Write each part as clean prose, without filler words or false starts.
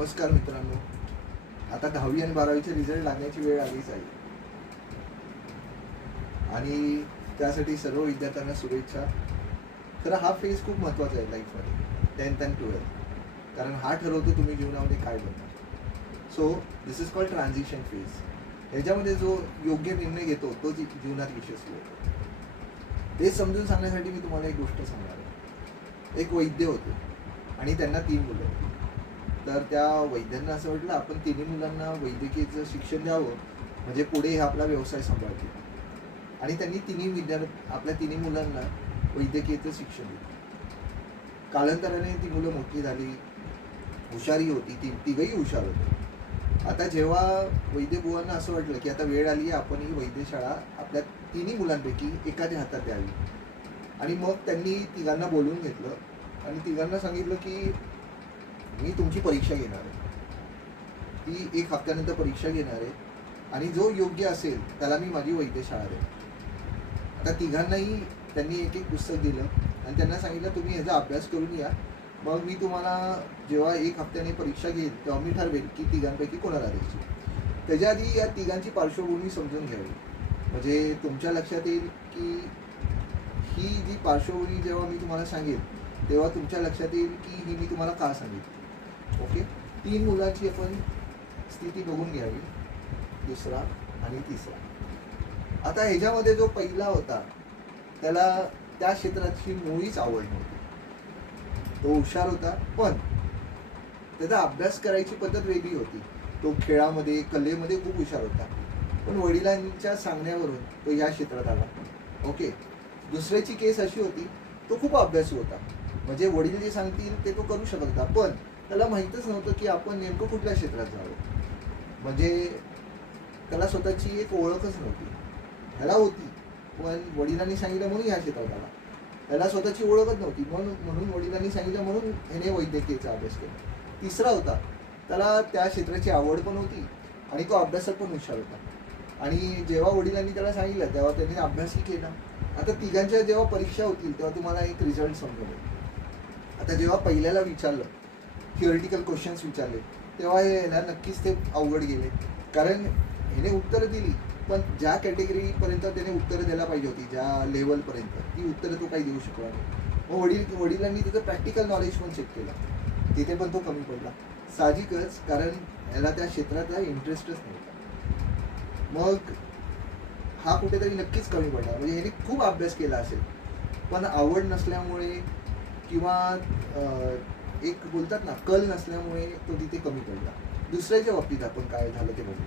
नमस्कार मित्रांनो. आता 10वी आणि 12वीचे रिझल्ट लागण्याची वेळ आलीच आहे आणि त्यासाठी सर्व विद्यार्थ्यांना शुभेच्छा. खरं हा फेज खूप महत्त्वाचा आहे लाईफमध्ये, 10th आणि 12th, कारण हा ठरवतो तुम्ही जीवनामध्ये काय बनणार. So this is called transition phase. ह्याच्यामध्ये जो योग्य निर्णय घेतो तो जीवनात यशस्वी होतो. हे समजून सांगण्यासाठी मी तुम्हाला एक गोष्ट सांगणार आहे. एक वैद्य होते आणि त्यांना 3 मुलं होती. तर त्या वैद्यांना असं वाटलं आपण 3 मुलांना वैद्यकीयचं शिक्षण द्यावं, म्हणजे पुढे हे आपला व्यवसाय सांभाळतील. आणि त्यांनी आपल्या 3 मुलांना वैद्यकीयचं शिक्षण दिलं. कालांतराने ती मुलं मोठी झाली, हुशारी होती, तिघही हुशार होते. आता जेव्हा वैद्यबुवांना असं वाटलं की आता वेळ आली आहे आपण ही वैद्यशाळा आपल्या 3 मुलांपैकी एकाच्या हातात द्यावी, आणि मग त्यांनी तिघांना बोलवून घेतलं आणि तिघांना सांगितलं की मी तुमची परीक्षा घेणार आहे. ती 1 हफ्त्यानंतर परीक्षा घेणार आहे आणि जो योग्य असेल त्याला मी माझी वैद्यशाळा देईन. आता तिघांनाही त्यांनी एक पुस्तक दिलं आणि त्यांना सांगितलं तुम्ही ह्याचा अभ्यास करून या, मग मी तुम्हाला जेव्हा 1 हफ्त्याने परीक्षा घेईल तेव्हा मी ठरवेल की तिघांपैकी कोणाला द्यायची. त्याच्या आधी या तिघांची पार्श्वभूमी समजून घ्यावी, म्हणजे तुमच्या लक्षात येईल की ही जी पार्श्वभूमी जेव्हा मी तुम्हाला सांगेल तेव्हा तुमच्या लक्षात येईल की ही मी तुम्हाला का सांगितली. ओके, 3 मुलाची आपण स्थिती बघून घ्यावी, दुसरा आणि तिसरा. आता ह्याच्यामध्ये जो पहिला होता त्याला त्या क्षेत्राची मुळीच आवड नव्हती. तो हुशार होता पण त्याचा अभ्यास करायची पद्धत वेगळी होती. तो खेळामध्ये कलेमध्ये खूप हुशार होता, पण वडिलांच्या सांगण्यावरून तो या क्षेत्रात आला. ओके, दुसऱ्याची केस अशी होती, तो खूप अभ्यासू होता, म्हणजे वडील जे सांगतील ते तो करू शकत होता, पण त्याला माहीतच नव्हतं की आपण नेमकं कुठल्या क्षेत्रात जावं. म्हणजे त्याला स्वतःची एक ओळखच नव्हती. ह्याला होती पण वडिलांनी सांगितलं म्हणून ह्या क्षेत्रात आला. त्याला स्वतःची ओळखच नव्हती म्हणून वडिलांनी सांगितलं म्हणून ह्याने वैद्यकीयचा अभ्यास केला. तिसरा होता, त्याला त्या क्षेत्राची आवड पण होती आणि तो अभ्यासात पण हुशार होता, आणि जेव्हा वडिलांनी त्याला सांगितलं तेव्हा त्याने अभ्यासही केला. आता तिघांच्या जेव्हा परीक्षा होतील तेव्हा तुम्हाला एक रिझल्ट समजेल. आता जेव्हा पहिल्याला विचारलं, थिअरिटिकल क्वेश्चन्स विचारले, तेव्हा ह्याला नक्कीच ते अवघड गेले, कारण ह्याने उत्तरं दिली पण ज्या कॅटेगरीपर्यंत त्याने उत्तरं द्यायला पाहिजे होती, ज्या लेवलपर्यंत, ती उत्तरं तो काही देऊ शकला नाही. मग वडिलांनी त्याचं प्रॅक्टिकल नॉलेज पण चेक केलं, तिथे पण तो कमी पडला. साहजिकच, कारण ह्याला त्या क्षेत्रातला इंटरेस्टच नव्हता. मग हा कुठेतरी नक्कीच कमी पडला. म्हणजे ह्याने खूप अभ्यास केला असेल पण आवड नसल्यामुळे किंवा एक बोलतात ना कल नसल्यामुळे तो तिथे कमी पडला. दुसऱ्याच्या बाबतीत आपण काय झालं ते बघू.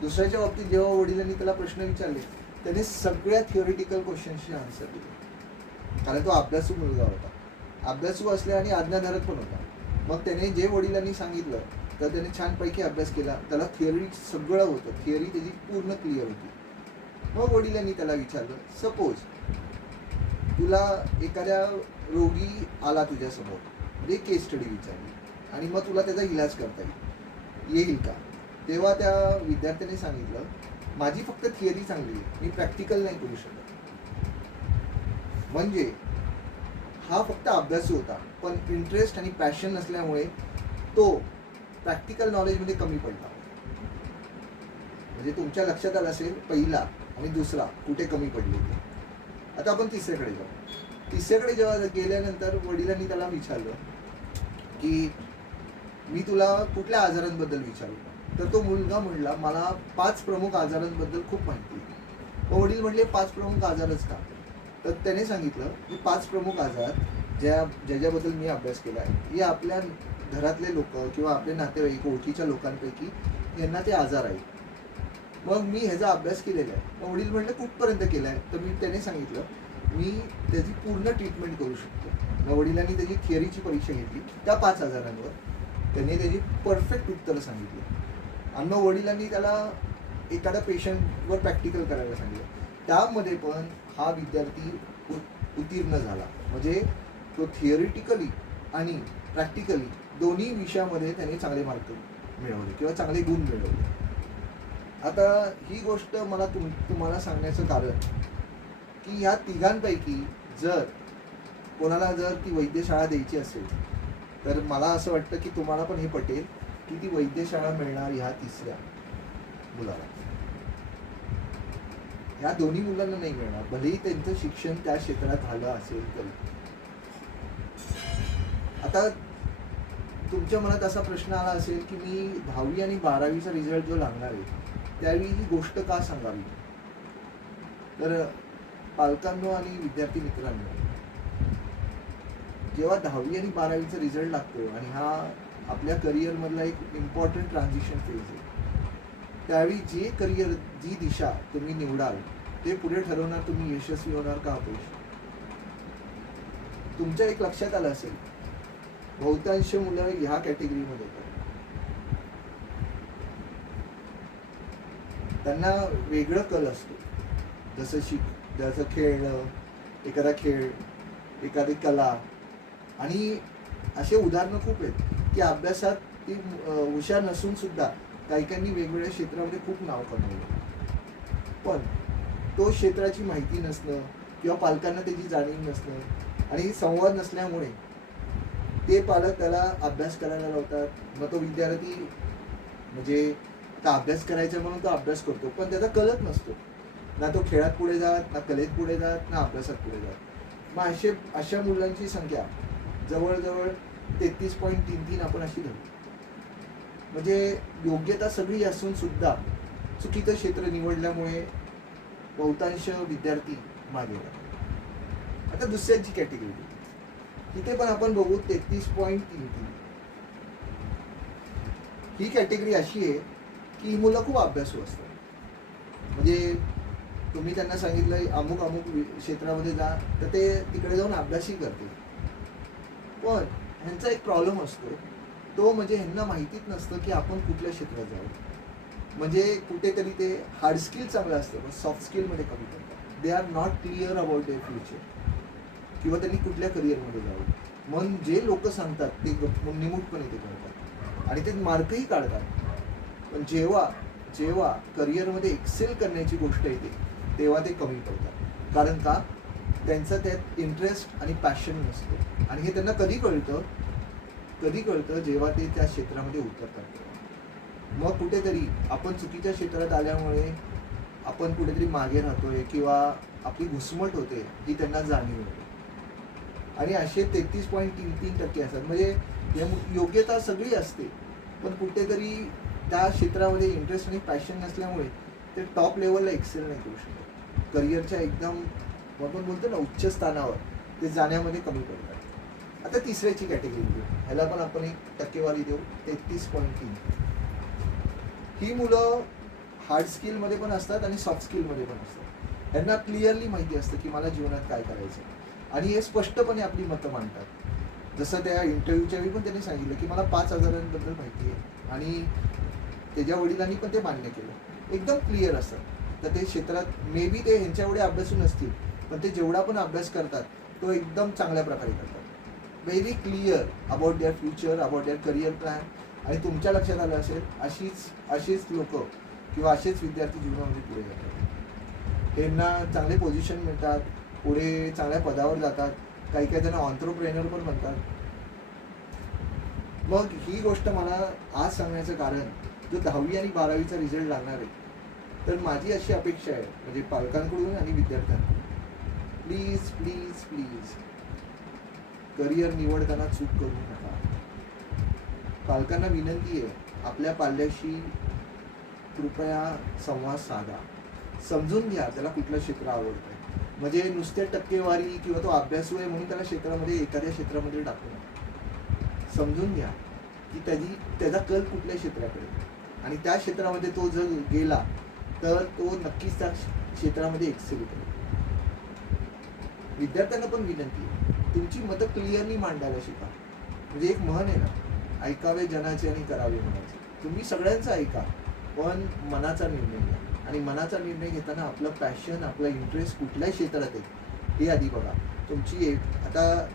दुसऱ्याच्या बाबतीत जेव्हा वडिलांनी त्याला प्रश्न विचारले त्याने सगळ्या थिअरिटिकल क्वेश्चन्सचे आन्सर दिले, कारण तो अभ्यासू मुलगा होता, अभ्यासू असल्या आणि आज्ञाधारक पण होता. मग त्याने जे वडिलांनी सांगितलं तर त्याने छानपैकी अभ्यास केला. त्याला थिअरी सगळं होतं, थिअरी त्याची पूर्ण क्लिअर होती. मग वडिलांनी त्याला विचारलं, सपोज तुला एखाद्या रोगी आला तुझ्यासमोर, म्हणजे केस स्टडी विचारली आणि मग तुला त्याचा इलाज करता येईल का. तेव्हा त्या विद्यार्थ्याने सांगितलं, माझी फक्त थिअरी चांगली आहे, मी प्रॅक्टिकल नाही करू शकत. म्हणजे हा फक्त अभ्यासू होता पण इंटरेस्ट आणि पॅशन नसल्यामुळे तो प्रॅक्टिकल नॉलेजमध्ये कमी पडला. म्हणजे तुमच्या लक्षात आलं असेल पहिला आणि दुसरा कुठे कमी पडले ते. आता आपण तिसऱ्याकडे जाऊ. तिसऱ्याकडे जेव्हा गेल्यानंतर वडिलांनी त्याला विचारलं की मी तुला कुठल्या आजारांबद्दल विचारू, तर तो मुलगा म्हणला मला 5 प्रमुख आजारांबद्दल खूप माहिती आहे. मग वडील म्हणले 5 प्रमुख आजारच का. तर त्याने सांगितलं की 5 प्रमुख आजार ज्याच्याबद्दल मी अभ्यास केला आहे, हे आपल्या घरातले लोक किंवा आपले नातेवाईक ओळखीच्या लोकांपैकी यांना ते आजार आहेत. मग मी ह्याचा अभ्यास केलेला आहे. मग वडील म्हणले कुठपर्यंत केला आहे, तर त्याने सांगितलं मी त्याची पूर्ण ट्रीटमेंट करू शकतो. मग वडिलांनी त्याची थिअरीची परीक्षा घेतली, त्या 5 आजारांवर त्याने त्याची परफेक्ट उत्तरं सांगितली. आणि मग वडिलांनी त्याला एखाद्या पेशंटवर प्रॅक्टिकल करायला सांगितलं. त्यामध्ये पण हा विद्यार्थी उत्तीर्ण झाला. म्हणजे तो थिअरिटिकली आणि प्रॅक्टिकली दोन्ही विषयामध्ये त्याने चांगले मार्क मिळवले किंवा चांगले गुण मिळवले. आता ही गोष्ट मला तुम्हाला सांगण्याचं कारण की ह्या तिघांपैकी जर कोणाला ती वैद्यशाळा द्यायची असेल तर मला असं वाटतं की तुम्हाला पण हे पटेल की ती वैद्यशाळा मिळणार ह्या तिसऱ्या मुलाला. ह्या दोन्ही मुलांना नाही मिळणार, भलेही त्यांचं शिक्षण त्या क्षेत्रात झालं असेल तरी. आता तुमच्या मनात असा प्रश्न आला असेल की मी 10वी आणि 12वीचा रिझल्ट जो लागणार आहे त्यावेळी ही गोष्ट का सांगावी. तर पालकांनो आणि विद्यार्थी मित्रांनो, जेव्हा 10वी आणि 12वीचा रिझल्ट लागतो आणि हा आपल्या करिअरमधला एक इम्पॉर्टंट ट्रान्झिशन फेज आहे, त्यावेळी जे करिअर, जी दिशा तुम्ही निवडाल ते पुढे ठरवणार तुम्ही यशस्वी होणार का अपयशी. तुमच्या एक लक्षात आलं असेल, बहुतांश मुलं ह्या कॅटेगरीमध्ये येतात. त्यांना वेगळं कल असतो, जसं खेळणं, एखादा खेळ, एखादी कला. आणि असे उदाहरणं खूप आहेत की अभ्यासात ती हुशार नसून सुद्धा काही वेगवेगळ्या क्षेत्रामध्ये खूप नाव कमवलं, पण तो क्षेत्राची माहिती नसणं किंवा पालकांना त्याची जाणीव नसणं आणि संवाद नसल्यामुळे ते पालक त्याला अभ्यास करायला लावतात. मग तो विद्यार्थी म्हणजे आता अभ्यास करायचा म्हणून तो अभ्यास करतो, पण त्याचा कलच नसतो. ना तो खेळात पुढे जात, ना कलेत पुढे जात, ना अभ्यासात पुढे जात. मग अशा मुलांची संख्या जवळजवळ 33.33 आपण अशी धरू. म्हणजे योग्यता सगळी असून सुद्धा चुकीचं क्षेत्र निवडल्यामुळे बहुतांश विद्यार्थी मागे राहतात. आता दुसऱ्यांची कॅटेगरी, इथे पण आपण बघू 33.33. ही कॅटेगरी अशी आहे की ही मुलं खूप अभ्यासू असतात. म्हणजे तुम्ही त्यांना सांगितलं अमुक क्षेत्रामध्ये जा, तर ते तिकडे जाऊन अभ्यासही करतील. पण ह्यांचा एक प्रॉब्लेम असतो, तो म्हणजे ह्यांना माहितीच नसतं की आपण कुठल्या क्षेत्रात जाऊ. म्हणजे कुठेतरी ते हार्ड स्किल चांगलं असतं, पण सॉफ्ट स्किलमध्ये कमी करतात. They are not clear about their future, किंवा त्यांनी कुठल्या करिअरमध्ये जावं. मग जे लोक सांगतात ते निमूटपणे ते करतात आणि ते मार्कही काढतात. पण जेव्हा करिअरमध्ये एक्सेल करण्याची गोष्ट येते तेव्हा ते कमी पडतात. कारण का, त्यांचा त्यात इंटरेस्ट आणि पॅशन नसतो. आणि हे त्यांना कधी कळतं जेव्हा ते त्या क्षेत्रामध्ये उतरतात. मग कुठेतरी आपण चुकीच्या क्षेत्रात आल्यामुळे आपण कुठेतरी मागे राहतोय किंवा आपली घुसमट होते ही त्यांना जाणीव होते. आणि असे 33.33% असतात. म्हणजे योग्यता सगळी असते, पण कुठेतरी त्या क्षेत्रामध्ये इंटरेस्ट आणि पॅशन नसल्यामुळे ते टॉप लेवलला एक्सेल नाही करू शकत. करिअरच्या एकदम आपण बोलतो ना उच्च स्थानावर ते जाण्यामध्ये कमी पडतात. आता तिसऱ्याची कॅटेगरी देऊ, ह्याला पण आपण एक टक्केवारी देऊ 33.3. ही मुलं हार्ड स्किलमध्ये पण असतात आणि सॉफ्ट स्किलमध्ये पण असतात. त्यांना क्लिअरली माहिती असतं की मला जीवनात काय करायचं आणि हे स्पष्टपणे आपली मतं मांडतात. जसं त्या इंटरव्ह्यूच्या वेळी पण त्यांनी सांगितलं की मला 5,000 माहिती आहे आणि त्याच्या वडिलांनी पण ते मान्य केलं. एकदम क्लिअर असतात. तर ते क्षेत्रात मे बी ते ह्यांच्या एवढे अभ्यासू नसतील, पण ते जेवढा पण अभ्यास करतात तो एकदम चांगल्या प्रकारे करतात. Very clear about their future, about their career plan. आणि तुमच्या लक्षात आलं असेल अशीच लोक किंवा असेच विद्यार्थी जीवनामध्ये पुढे जातात. त्यांना चांगले पोझिशन मिळतात, पुढे चांगल्या पदावर जातात, काही त्यांना ऑन्ट्रप्रेनर पण म्हणतात. मग ही गोष्ट मला आज सांगण्याचं कारण, जो 10वी आणि 12वीचा रिझल्ट लागणार आहे, तर माझी अशी अपेक्षा आहे म्हणजे पालकांकडून आणि विद्यार्थ्यांकडून, प्लीज प्लीज प्लीज करिअर निवडताना चूक करू नका. पालकांना विनंती आहे, आपल्या पाल्याशी कृपया संवाद साधा, समजून घ्या त्याला कुठलं क्षेत्र आवडतं. म्हणजे नुसत्या टक्केवारी किंवा तो अभ्यासू आहे म्हणून त्याला एखाद्या क्षेत्रामध्ये टाकू नका. समजून घ्या की त्याचा कल कुठल्या क्षेत्राकडे आणि त्या क्षेत्रामध्ये तो जर गेला तर तो नक्कीच त्या क्षेत्रामध्ये एक्सेल करेल. विद्यार्थ्यांना पण विनंती आहे, तुमची मतं क्लिअरली मांडायला शिका. म्हणजे एक म्हण आहे ना, ऐकावे जनाचे आणि करावे मनाचे. तुम्ही सगळ्यांचं ऐका, पण मनाचा निर्णय घ्या. आणि मनाचा निर्णय घेताना आपलं पॅशन, आपला इंटरेस्ट कुठल्या क्षेत्रात आहे हे आधी बघा. तुमची आता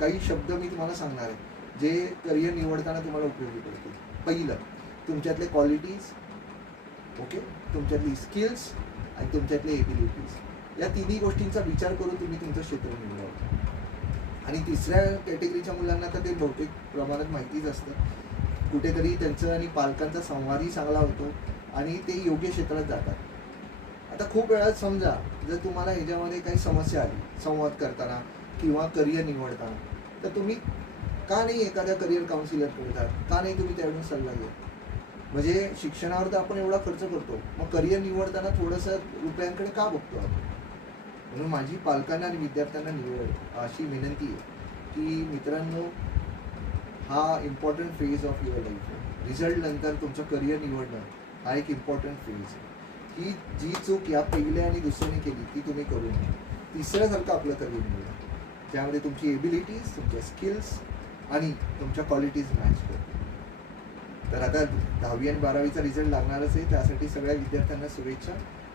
काही शब्द मी तुम्हाला सांगणार आहे जे करिअर निवडताना तुम्हाला उपयोगी पडतील. पहिलं, तुमच्यातले क्वालिटीज, ओके, तुमच्यातली स्किल्स आणि तुमच्यातले एबिलिटीज, या तिन्ही गोष्टींचा विचार करून तुम्ही तुमचं क्षेत्र निवडावं. आणि तिसऱ्या कॅटेगरीच्या मुलांना तर ते बहुतेक प्रमाणात माहितीच असतं कुठेतरी त्यांचं आणि पालकांचा संवादही चांगला होतो आणि ते योग्य क्षेत्रात जातात. आता खूप वेळा समजा जर तुम्हाला ह्याच्यामध्ये काही समस्या आली संवाद करताना किंवा करिअर निवडताना, तर तुम्ही का नाही एखाद्या करिअर काउन्सिलरकडे जात, का नाही तुम्ही त्याकडून सल्ला घेत? म्हणजे शिक्षणावर तर आपण एवढा खर्च करतो, मग करिअर निवडताना थोडंसं रुपयांकडे का बघतो आपण? म्हणून माझी पालकांना आणि विद्यार्थ्यांना अशी विनंती आहे की मित्रांनो, हा important phase of your life आहे. रिझल्ट नंतर तुमचं करिअर निवडणं हा एक इम्पॉर्टंट फेज आहे. ही जी चूक या पहिल्या आणि दुसऱ्याने केली ती तुम्ही करू नये. तिसऱ्यासारखं आपलं करिअर निवडा, ज्यामध्ये तुमची एबिलिटीज, तुमच्या स्किल्स आणि तुमच्या क्वालिटीज मॅच करतात. तर आता 10वी आणि 12वीचा रिझल्ट लागणारच आहे. त्यासाठी सगळ्या विद्यार्थ्यांना शुभेच्छा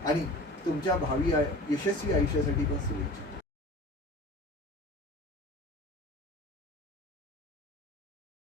आणि तुमच्या भावी यशस्वी आयुष्यासाठी पण शुभेच्छा.